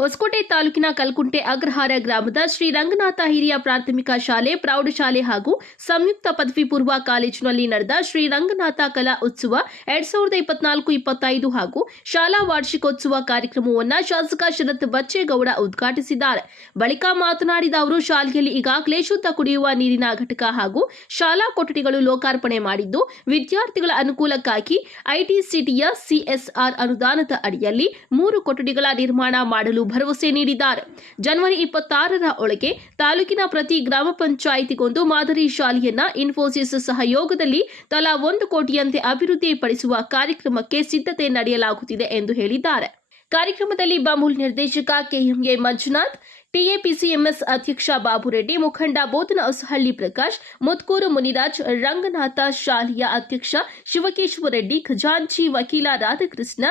ಹೊಸಕೋಟೆ ತಾಲೂಕಿನ ಕಲ್ಕುಂಟೆ ಅಗ್ರಹಾರ ಗ್ರಾಮದ ಶ್ರೀ ರಂಗನಾಥ ಹಿರಿಯ ಪ್ರಾಥಮಿಕ ಶಾಲೆ, ಪ್ರೌಢಶಾಲೆ ಹಾಗೂ ಸಂಯುಕ್ತ ಪದವಿ ಪೂರ್ವ ಕಾಲೇಜಿನಲ್ಲಿ ನಡೆದ ಶ್ರೀ ರಂಗನಾಥ ಕಲಾ ಉತ್ಸವ 2024-25 ಹಾಗೂ ಶಾಲಾ ವಾರ್ಷಿಕೋತ್ಸವ ಕಾರ್ಯಕ್ರಮವನ್ನು ಶಾಸಕ ಶರತ್ ಬಚ್ಚೇಗೌಡ ಉದ್ಘಾಟಿಸಿದ್ದಾರೆ. ಬಳಿಕ ಮಾತನಾಡಿದ ಅವರು, ಶಾಲೆಯಲ್ಲಿ ಈಗಾಗಲೇ ಶುದ್ಧ ಕುಡಿಯುವ ನೀರಿನ ಘಟಕ ಹಾಗೂ ಶಾಲಾ ಕೊಠಡಿಗಳು ಲೋಕಾರ್ಪಣೆ ಮಾಡಿದ್ದು, ವಿದ್ಯಾರ್ಥಿಗಳ ಅನುಕೂಲಕ್ಕಾಗಿ ಐಟಿಸಿಟಿಯ ಸಿಎಸ್ಆರ್ ಅನುದಾನದ ಅಡಿಯಲ್ಲಿ 3 ಕೊಠಡಿಗಳ ನಿರ್ಮಾಣ ಮಾಡಲು ಭರವಸೆ ನೀಡಿದ್ದಾರೆ. ಜನವರಿ 26ರ ಒಳಗೆ ತಾಲೂಕಿನ ಪ್ರತಿ ಗ್ರಾಮ ಪಂಚಾಯಿತಿಗೊಂದು ಮಾದರಿ ಶಾಲೆಯನ್ನ ಇನ್ಫೋಸಿಸ್ ಸಹಯೋಗದಲ್ಲಿ ತಲಾ 1 ಕೋಟಿಯಂತೆ ಅಭಿವೃದ್ಧಿಪಡಿಸುವ ಕಾರ್ಯಕ್ರಮಕ್ಕೆ ಸಿದ್ಧತೆ ನಡೆಯಲಾಗುತ್ತಿದೆ ಎಂದು ಹೇಳಿದ್ದಾರೆ. ಕಾರ್ಯಕ್ರಮದಲ್ಲಿ ಬಮೂಲ್ ನಿರ್ದೇಶಕ ಕೆಎಂಎ ಮಂಜುನಾಥ್, ಟಿಎಪಿಸಿಎಂಎಸ್ ಅಧ್ಯಕ್ಷ ಬಾಬುರೆಡ್ಡಿ, ಮುಖಂಡ ಬೋಧನ ಹೊಸಹಳ್ಳಿ ಪ್ರಕಾಶ್, ಮುತ್ಕೂರು ಮುನಿರಾಜ್, ರಂಗನಾಥ ಶಾಲೆಯ ಅಧ್ಯಕ್ಷ ಶಿವಕೇಶವ ರೆಡ್ಡಿ, ಖಜಾಂಚಿ ವಕೀಲ ರಾಧಾಕೃಷ್ಣ,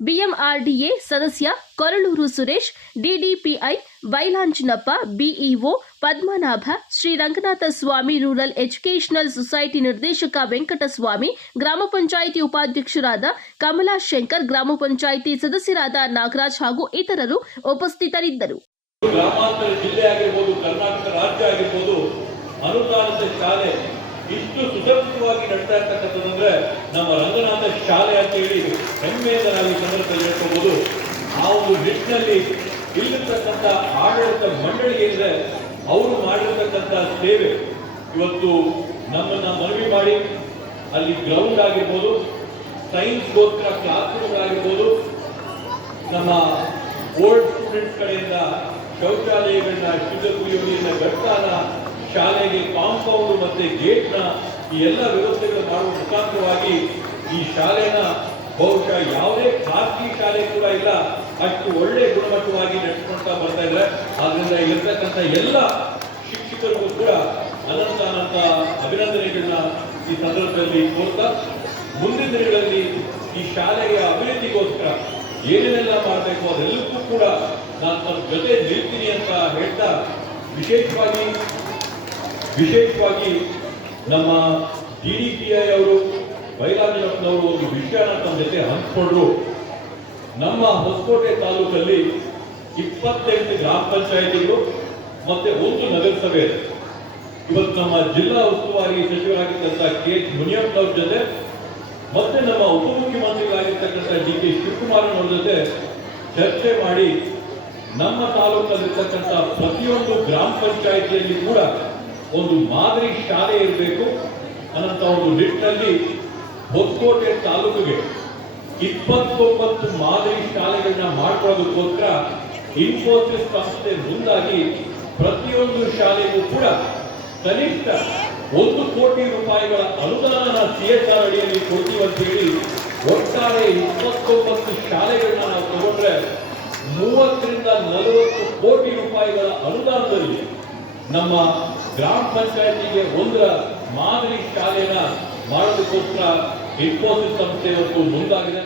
ಬಿಎಂಆರ್ಡಿಎ ಸದಸ್ಯ ಕೊರಳೂರು ಸುರೇಶ್, ಡಿಡಿಪಿಐ ಬೈಲಾಂಜನಪ್ಪ, ಬಿಇಒ ಪದ್ಮನಾಭ, ಶ್ರೀ ರಂಗನಾಥ ಸ್ವಾಮಿ ರೂರಲ್ ಎಜುಕೇಷನಲ್ ಸೊಸೈಟಿ ನಿರ್ದೇಶಕ ವೆಂಕಟಸ್ವಾಮಿ, ಗ್ರಾಮ ಪಂಚಾಯಿತಿ ಉಪಾಧ್ಯಕ್ಷರಾದ ಕಮಲಾ ಶಂಕರ್, ಗ್ರಾಮ ಪಂಚಾಯಿತಿ ಸದಸ್ಯರಾದ ನಾಗರಾಜ್ ಹಾಗೂ ಇತರರು ಉಪಸ್ಥಿತರಿದ್ದರು. ಗ್ರಾಮಾಂತರ ಜಿಲ್ಲೆ ಆಗಿರಬಹುದು, ಕರ್ನಾಟಕ ರಾಜ್ಯ ಆಗಿರಬಹುದು, ಅನುದಾನದ ಶಾಲೆ ಇಷ್ಟು ಸುಸಜ್ಜಿತವಾಗಿ ನಡ್ತಾ ಇರ್ತಕ್ಕಂಥದ್ದಂದ್ರೆ ನಮ್ಮ ರಂಗನಾಥ ಶಾಲೆ ಅಂತ ಹೇಳಿ ಹೆಮ್ಮೆಯಿಂದ ನಾವು ಈ ಸಂದರ್ಭದಲ್ಲಿ ಹೇಳ್ಕೋಬಹುದು. ಆ ಒಂದು ನಿಟ್ಟಿನಲ್ಲಿ ಇಲ್ಲಿರ್ತಕ್ಕಂಥ ಆಡಳಿತ ಮಂಡಳಿ ಏನಿದೆ ಅವರು ಮಾಡಿರ್ತಕ್ಕಂಥ ಸೇವೆ ಇವತ್ತು ನಮ್ಮನ್ನ ಮನವಿ ಮಾಡಿ ಅಲ್ಲಿ ಗ್ರೌಂಡ್ ಆಗಿರ್ಬೋದು, ಸೈನ್ಸ್ಗೋಸ್ಕರ ಕ್ಲಾಸ್ ರೂಮ್ಗಳಾಗಿರ್ಬೋದು, ನಮ್ಮ ಓಲ್ಡ್ ಸ್ಟೂಡೆಂಟ್ಸ್ ಕಡೆಯಿಂದ ಶೌಚಾಲಯಗಳನ್ನ ಶುದ್ಧ ಕುಡಿಯುವ ನೀರಿನ ಘಟಕನ, ಶಾಲೆಗೆ ಕಾಂಪೌಂಡ್ ಮತ್ತೆ ಗೇಟ್ನ ಈ ಎಲ್ಲ ವ್ಯವಸ್ಥೆಗಳು ಮಾಡುವ ಮುಖಾಂತರವಾಗಿ ಈ ಶಾಲೆನ ಬಹುಶಃ ಯಾವುದೇ ಖಾಸಗಿ ಶಾಲೆ ಕೂಡ ಇಲ್ಲ ಅಷ್ಟು ಒಳ್ಳೆ ಗುಣಮಟ್ಟವಾಗಿ ನಡೆಸ್ಕೊಳ್ತಾ ಬರ್ತಾ ಇದ್ದಾರೆ. ಆದ್ರಿಂದ ಇರ್ತಕ್ಕಂಥ ಎಲ್ಲ ಶಿಕ್ಷಕರಿಗೂ ಕೂಡ ಅನಂತ ಅಭಿನಂದನೆಗಳನ್ನ ಈ ಸಂದರ್ಭದಲ್ಲಿ ಕೋರ್ತಾ, ಮುಂದಿನ ದಿನಗಳಲ್ಲಿ ಈ ಶಾಲೆಯ ಅಭಿವೃದ್ಧಿಗೋಸ್ಕರ ಏನೇನೆಲ್ಲ ಮಾಡಬೇಕು ಅದೆಲ್ಲಕ್ಕೂ ಕೂಡ ನಾನು ನಮ್ಮ ಜೊತೆ ನಿಲ್ತೀನಿ ಅಂತ ಹೇಳ್ತಾ, ವಿಶೇಷವಾಗಿ ನಮ್ಮ ಡಿಡಿಪಿಐ ಅವರು ಬೈಲಾಂಜನಪ್ಪನವರು ಒಂದು ವಿಷಯನ ತಮ್ಮ ಜೊತೆ ಹಂಚಿಕೊಂಡ್ರು. ನಮ್ಮ ಹೊಸಕೋಟೆ ತಾಲೂಕಲ್ಲಿ 28 ಗ್ರಾಮ ಪಂಚಾಯಿತಿಗಳು ಮತ್ತೆ 1 ನಗರಸಭೆ ಇದೆ. ಇವತ್ತು ನಮ್ಮ ಜಿಲ್ಲಾ ಉಸ್ತುವಾರಿ ಸಚಿವರಾಗಿರ್ತಕ್ಕಂಥ ಕೆ.ಎಚ್. ಮುನಿಯಪ್ಪನವ್ರ ಜೊತೆ ಮತ್ತೆ ನಮ್ಮ ಉಪಮುಖ್ಯಮಂತ್ರಿಗಳಾಗಿರ್ತಕ್ಕಂಥ ಡಿ.ಕೆ. ಶಿವಕುಮಾರನವ್ರ ಜೊತೆ ಚರ್ಚೆ ಮಾಡಿ ನಮ್ಮ ತಾಲೂಕಲ್ಲಿರ್ತಕ್ಕಂಥ ಪ್ರತಿಯೊಂದು ಗ್ರಾಮ ಪಂಚಾಯಿತಿಯಲ್ಲಿ ಕೂಡ ಒಂದು ಮಾದರಿ ಶಾಲೆ ಇರಬೇಕು ಅನ್ನೋ ಒಂದು ನಿಟ್ಟಿನಲ್ಲಿ ಹೊಸಕೋಟೆ ತಾಲೂಕಿಗೆ 29 ಮಾದರಿ ಶಾಲೆಗಳನ್ನ ಮಾಡ್ಕೊಳ್ಳೋದಕ್ಕೋಸ್ಕರ ಇನ್ಫೋಸಿಸ್ ಸಂಸ್ಥೆ ಮುಂದಾಗಿ ಪ್ರತಿಯೊಂದು ಶಾಲೆಗೂ ಕೂಡ ಕನಿಷ್ಠ 1 ಕೋಟಿ ರೂಪಾಯಿಗಳ ಅನುದಾನ ಸಿಎಸ್ಆರ್ ಅಡಿಯಲ್ಲಿ ಕೊಡ್ತೀವಿ ಅಂತ ಹೇಳಿ ಒಟ್ಟಾರೆ 29 ಶಾಲೆಗಳನ್ನ ನಾವು ತಗೊಂಡ್ರೆ 30ರಿಂದ 40 ಕೋಟಿ ರೂಪಾಯಿಗಳ ಅನುದಾನದಲ್ಲಿ ನಮ್ಮ ಗ್ರಾಮ ಪಂಚಾಯತಿಗೆ 1 ಮಾದರಿ ಶಾಲೆನ ಮಾಡೋದಕ್ಕೋಸ್ಕರ ಇನ್ಫೋಸಿಸ್ ಸಂಸ್ಥೆ ಇವತ್ತು ಮುಂದಾಗಿದೆ.